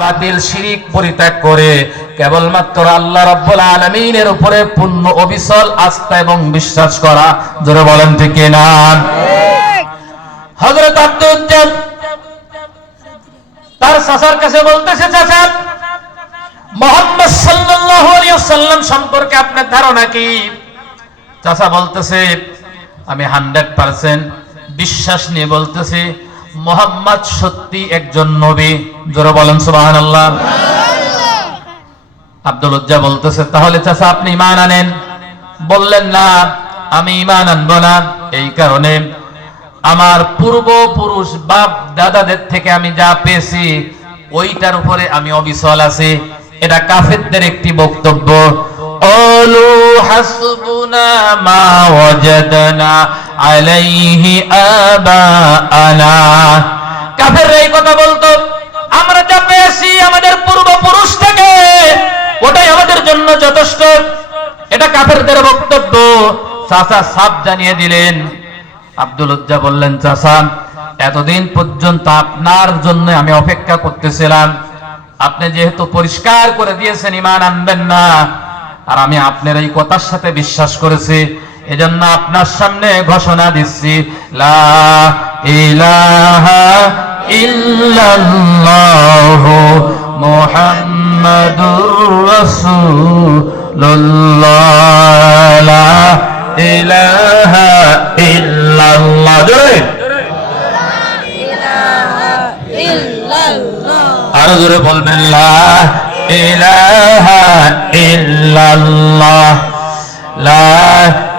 বাতিল শিরিক পরিত্যাগ করে কেবলমাত্র আল্লাহ রাব্বুল আলামিনের উপরে পূর্ণ অবিচল আস্থা এবং বিশ্বাস করা। জোরে বলেন ঠিক না হযরত আব্দুল জাব তার চাচার কাছে বলতেছে, চাচা, মোহাম্মদ সাল্লাল্লাহু আলাইহি ওয়াসাল্লাম সম্পর্কে আপনার ধারণা কি? চাচা বলতেছে, আমি হান্ড্রেড পার্সেন্ট বিশ্বাস নিয়ে বলতেছি মোহাম্মদ সত্যি একজন নবী। জোর বলেন সুবাহান আল্লাহ আব্দুল উজ্জা বলতেছে, তাহলে চাষা আপনি ইমান আনেন? বললেন, না, আমি ইমান আনব না। এই কারণে আমার পূর্বপুরুষ বাপ দাদাদের থেকে আমি যা পেয়েছি, ওইটার উপরে আমি অবিচল আছি। এটা কাফেরদের একটি বক্তব্য। অলু হাসবুনা মা ওয়াজাদনা আলাইহি আবাআনা। কাফেররা এই কথা বলতো, আমরা যা পেয়েছি আমাদের পূর্বপুরুষ থেকে, ওটাই আমাদের জন্য যথেষ্ট। এটা কাফেরদের বক্তব্য। চাচা সাপ জানিয়ে দিলেন। আব্দুল উজ্জা বললেন, চাচা, এতদিন পর্যন্ত আপনার জন্য আমি অপেক্ষা করতেছিলাম। আপনি যেহেতু পরিষ্কার করে দিয়েছেন ইমান আনবেন না। আর আমি আপনার এই কথার সাথে বিশ্বাস করেছি। এজন্য আপনার সামনে ঘোষণা দিচ্ছি লা লা আরও জোরে বলবেন লা ইলাহা ইল্লাল্লাহ লা